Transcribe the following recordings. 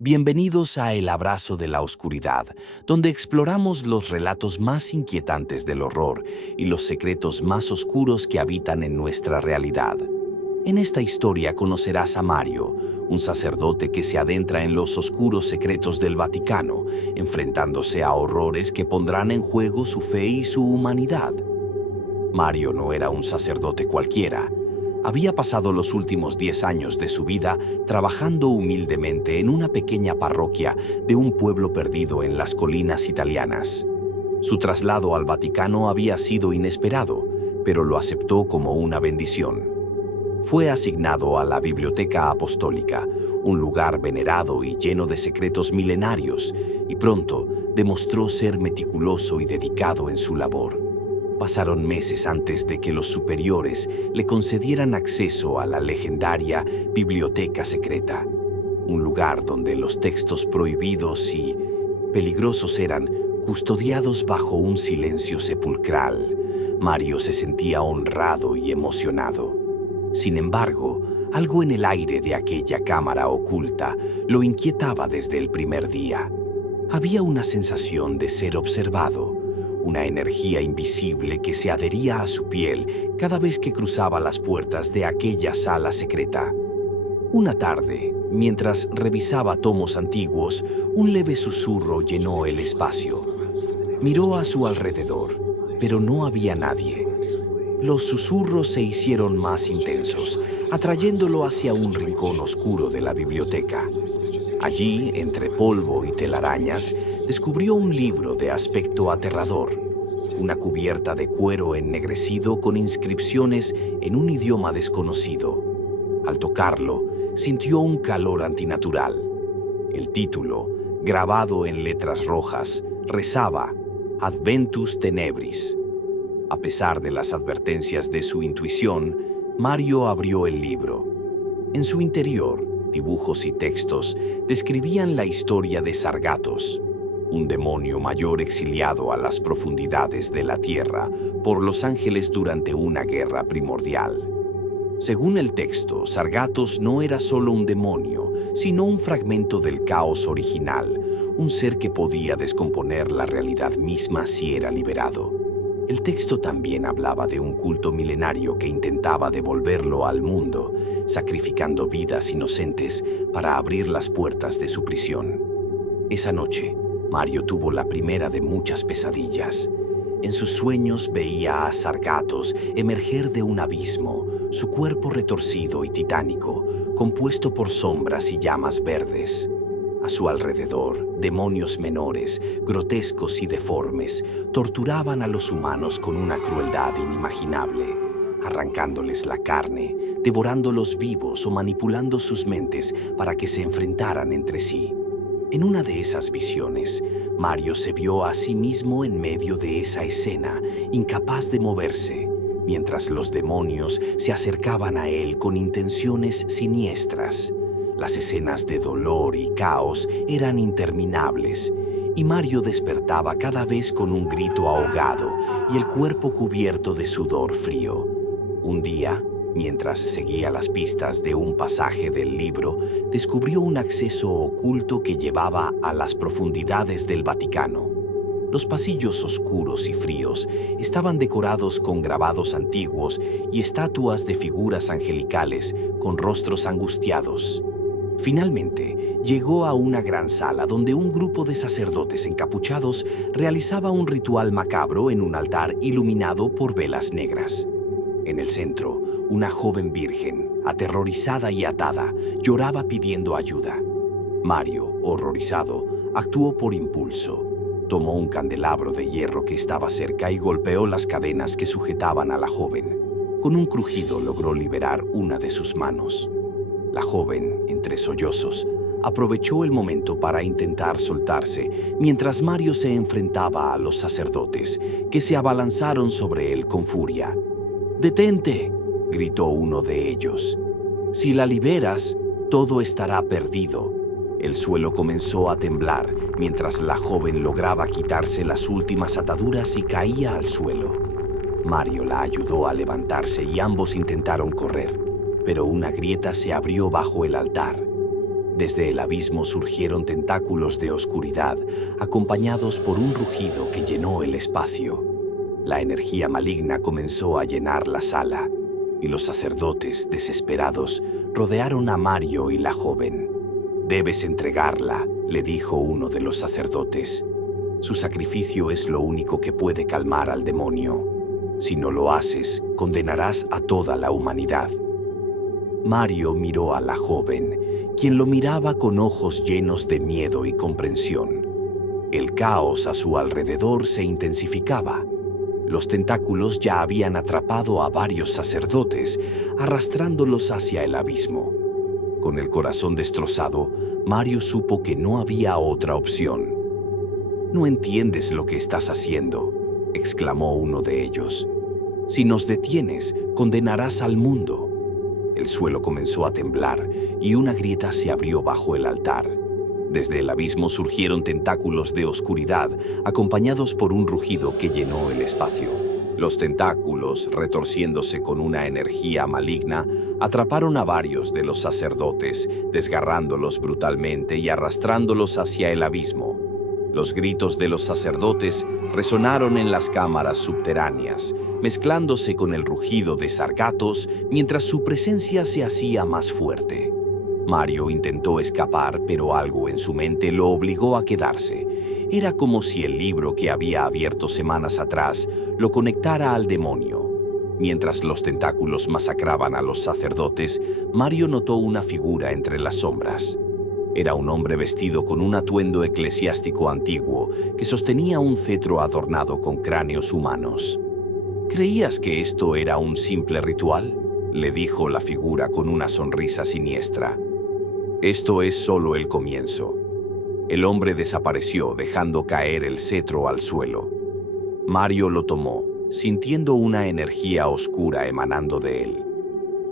Bienvenidos a El Abrazo de la Oscuridad, donde exploramos los relatos más inquietantes del horror y los secretos más oscuros que habitan en nuestra realidad. En esta historia conocerás a Mario, un sacerdote que se adentra en los oscuros secretos del Vaticano, enfrentándose a horrores que pondrán en juego su fe y su humanidad. Mario no era un sacerdote cualquiera. Había pasado los últimos 10 años de su vida trabajando humildemente en una pequeña parroquia de un pueblo perdido en las colinas italianas. Su traslado al Vaticano había sido inesperado, pero lo aceptó como una bendición. Fue asignado a la Biblioteca Apostólica, un lugar venerado y lleno de secretos milenarios, y pronto demostró ser meticuloso y dedicado en su labor. Pasaron meses antes de que los superiores le concedieran acceso a la legendaria Biblioteca Secreta, un lugar donde los textos prohibidos y peligrosos eran custodiados bajo un silencio sepulcral. Mario se sentía honrado y emocionado. Sin embargo, algo en el aire de aquella cámara oculta lo inquietaba desde el primer día. Había una sensación de ser observado, una energía invisible que se adhería a su piel cada vez que cruzaba las puertas de aquella sala secreta. Una tarde, mientras revisaba tomos antiguos, un leve susurro llenó el espacio. Miró a su alrededor, pero no había nadie. Los susurros se hicieron más intensos, atrayéndolo hacia un rincón oscuro de la biblioteca. Allí, entre polvo y telarañas, descubrió un libro de aspecto aterrador, una cubierta de cuero ennegrecido con inscripciones en un idioma desconocido. Al tocarlo, sintió un calor antinatural. El título, grabado en letras rojas, rezaba Adventus Tenebris. A pesar de las advertencias de su intuición, Mario abrió el libro. En su interior, dibujos y textos describían la historia de Sargatos, un demonio mayor exiliado a las profundidades de la tierra por los ángeles durante una guerra primordial. Según el texto, Sargatos no era solo un demonio, sino un fragmento del caos original, un ser que podía descomponer la realidad misma si era liberado. El texto también hablaba de un culto milenario que intentaba devolverlo al mundo, sacrificando vidas inocentes para abrir las puertas de su prisión. Esa noche, Mario tuvo la primera de muchas pesadillas. En sus sueños veía a Sargatos emerger de un abismo, su cuerpo retorcido y titánico, compuesto por sombras y llamas verdes. A su alrededor, demonios menores, grotescos y deformes, torturaban a los humanos con una crueldad inimaginable, arrancándoles la carne, devorándolos vivos o manipulando sus mentes para que se enfrentaran entre sí. En una de esas visiones, Mario se vio a sí mismo en medio de esa escena, incapaz de moverse, mientras los demonios se acercaban a él con intenciones siniestras. Las escenas de dolor y caos eran interminables, y Mario despertaba cada vez con un grito ahogado y el cuerpo cubierto de sudor frío. Un día, mientras seguía las pistas de un pasaje del libro, descubrió un acceso oculto que llevaba a las profundidades del Vaticano. Los pasillos oscuros y fríos estaban decorados con grabados antiguos y estatuas de figuras angelicales con rostros angustiados. Finalmente, llegó a una gran sala donde un grupo de sacerdotes encapuchados realizaba un ritual macabro en un altar iluminado por velas negras. En el centro, una joven virgen, aterrorizada y atada, lloraba pidiendo ayuda. Mario, horrorizado, actuó por impulso. Tomó un candelabro de hierro que estaba cerca y golpeó las cadenas que sujetaban a la joven. Con un crujido logró liberar una de sus manos. La joven, entre sollozos, aprovechó el momento para intentar soltarse, mientras Mario se enfrentaba a los sacerdotes, que se abalanzaron sobre él con furia. «¡Detente!», gritó uno de ellos. «Si la liberas, todo estará perdido». El suelo comenzó a temblar, mientras la joven lograba quitarse las últimas ataduras y caía al suelo. Mario la ayudó a levantarse y ambos intentaron correr, pero una grieta se abrió bajo el altar. Desde el abismo surgieron tentáculos de oscuridad, acompañados por un rugido que llenó el espacio. La energía maligna comenzó a llenar la sala, y los sacerdotes, desesperados, rodearon a Mario y la joven. «Debes entregarla», le dijo uno de los sacerdotes. «Su sacrificio es lo único que puede calmar al demonio. Si no lo haces, condenarás a toda la humanidad». Mario miró a la joven, quien lo miraba con ojos llenos de miedo y comprensión. El caos a su alrededor se intensificaba. Los tentáculos ya habían atrapado a varios sacerdotes, arrastrándolos hacia el abismo. Con el corazón destrozado, Mario supo que no había otra opción. «No entiendes lo que estás haciendo», exclamó uno de ellos. «Si nos detienes, condenarás al mundo». El suelo comenzó a temblar y una grieta se abrió bajo el altar. Desde el abismo surgieron tentáculos de oscuridad, acompañados por un rugido que llenó el espacio. Los tentáculos, retorciéndose con una energía maligna, atraparon a varios de los sacerdotes, desgarrándolos brutalmente y arrastrándolos hacia el abismo. Los gritos de los sacerdotes resonaron en las cámaras subterráneas, mezclándose con el rugido de Sargatos mientras su presencia se hacía más fuerte. Mario intentó escapar, pero algo en su mente lo obligó a quedarse. Era como si el libro que había abierto semanas atrás lo conectara al demonio. Mientras los tentáculos masacraban a los sacerdotes, Mario notó una figura entre las sombras. Era un hombre vestido con un atuendo eclesiástico antiguo que sostenía un cetro adornado con cráneos humanos. «¿Creías que esto era un simple ritual?», le dijo la figura con una sonrisa siniestra. «Esto es solo el comienzo». El hombre desapareció, dejando caer el cetro al suelo. Mario lo tomó, sintiendo una energía oscura emanando de él.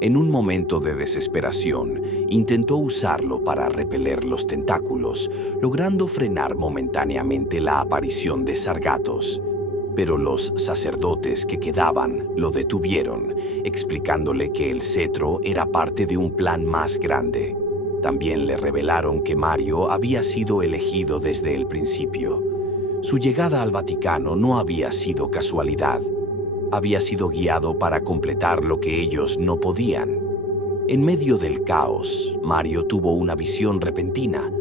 En un momento de desesperación, intentó usarlo para repeler los tentáculos, logrando frenar momentáneamente la aparición de Sargatos. Pero los sacerdotes que quedaban lo detuvieron, explicándole que el cetro era parte de un plan más grande. También le revelaron que Mario había sido elegido desde el principio. Su llegada al Vaticano no había sido casualidad. Había sido guiado para completar lo que ellos no podían. En medio del caos, Mario tuvo una visión repentina.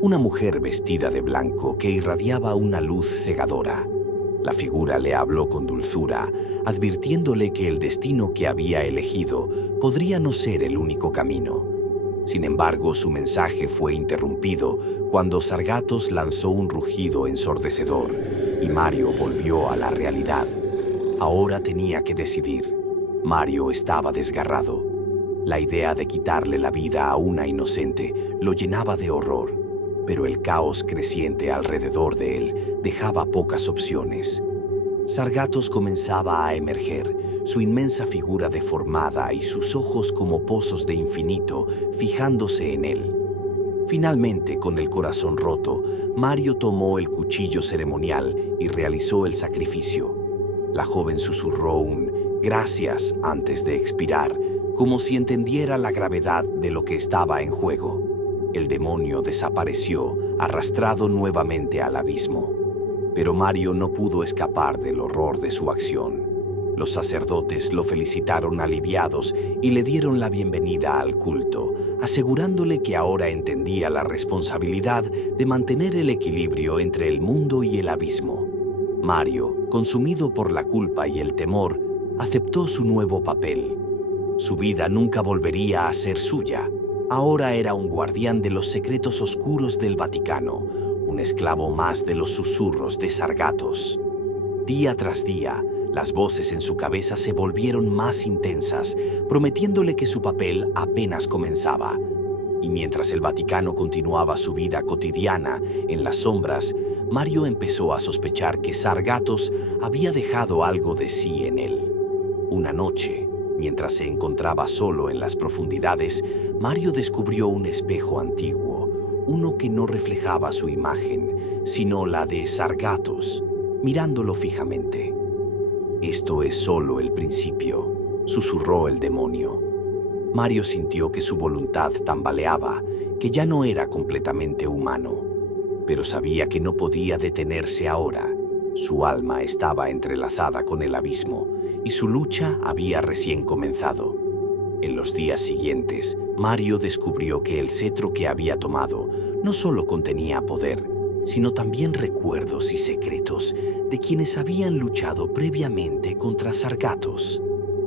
Una mujer vestida de blanco que irradiaba una luz cegadora. La figura le habló con dulzura, advirtiéndole que el destino que había elegido podría no ser el único camino. Sin embargo, su mensaje fue interrumpido cuando Sargatos lanzó un rugido ensordecedor y Mario volvió a la realidad. Ahora tenía que decidir. Mario estaba desgarrado. La idea de quitarle la vida a una inocente lo llenaba de horror, pero el caos creciente alrededor de él dejaba pocas opciones. Sargatos comenzaba a emerger, su inmensa figura deformada y sus ojos como pozos de infinito fijándose en él. Finalmente, con el corazón roto, Mario tomó el cuchillo ceremonial y realizó el sacrificio. La joven susurró un «gracias» antes de expirar, como si entendiera la gravedad de lo que estaba en juego. El demonio desapareció, arrastrado nuevamente al abismo. Pero Mario no pudo escapar del horror de su acción. Los sacerdotes lo felicitaron aliviados y le dieron la bienvenida al culto, asegurándole que ahora entendía la responsabilidad de mantener el equilibrio entre el mundo y el abismo. Mario, consumido por la culpa y el temor, aceptó su nuevo papel. Su vida nunca volvería a ser suya. Ahora era un guardián de los secretos oscuros del Vaticano, un esclavo más de los susurros de Sargatos. Día tras día, las voces en su cabeza se volvieron más intensas, prometiéndole que su papel apenas comenzaba. Y mientras el Vaticano continuaba su vida cotidiana en las sombras, Mario empezó a sospechar que Sargatos había dejado algo de sí en él. Una noche, mientras se encontraba solo en las profundidades, Mario descubrió un espejo antiguo, uno que no reflejaba su imagen, sino la de Sargatos, mirándolo fijamente. «Esto es solo el principio», susurró el demonio. Mario sintió que su voluntad tambaleaba que ya no era completamente humano, pero sabía que no podía detenerse ahora. Su alma estaba entrelazada con el abismo y su lucha había recién comenzado. En los días siguientes, Mario descubrió que el cetro que había tomado no solo contenía poder, sino también recuerdos y secretos de quienes habían luchado previamente contra Sargatos.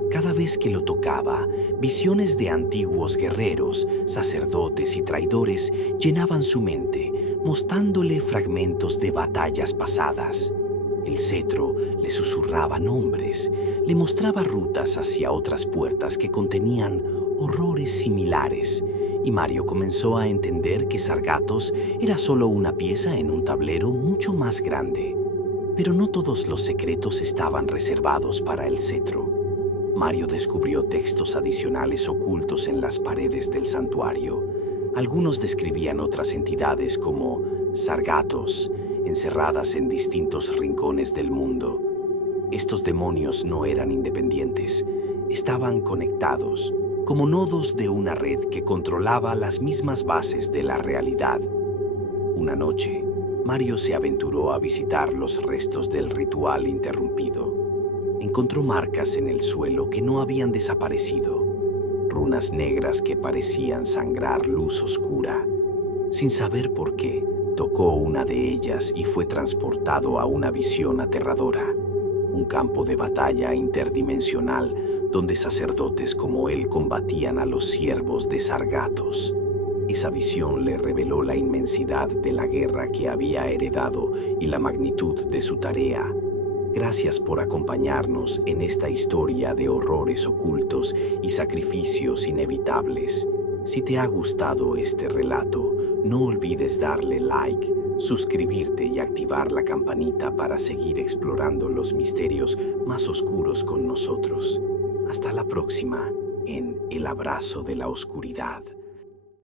Cada vez que lo tocaba, visiones de antiguos guerreros, sacerdotes y traidores llenaban su mente, mostrándole fragmentos de batallas pasadas. El cetro le susurraba nombres, le mostraba rutas hacia otras puertas que contenían horrores similares, y Mario comenzó a entender que Sargatos era solo una pieza en un tablero mucho más grande. Pero no todos los secretos estaban reservados para el cetro. Mario descubrió textos adicionales ocultos en las paredes del santuario. Algunos describían otras entidades como Sargatos, encerradas en distintos rincones del mundo. Estos demonios no eran independientes, estaban conectados, como nodos de una red que controlaba las mismas bases de la realidad. Una noche, Mario se aventuró a visitar los restos del ritual interrumpido. Encontró marcas en el suelo que no habían desaparecido, runas negras que parecían sangrar luz oscura. Sin saber por qué, tocó una de ellas y fue transportado a una visión aterradora, un campo de batalla interdimensional donde sacerdotes como él combatían a los siervos de Sargatos. Esa visión le reveló la inmensidad de la guerra que había heredado y la magnitud de su tarea. Gracias por acompañarnos en esta historia de horrores ocultos y sacrificios inevitables. Si te ha gustado este relato, no olvides darle like, suscribirte y activar la campanita para seguir explorando los misterios más oscuros con nosotros. Hasta la próxima en El Abrazo de la Oscuridad.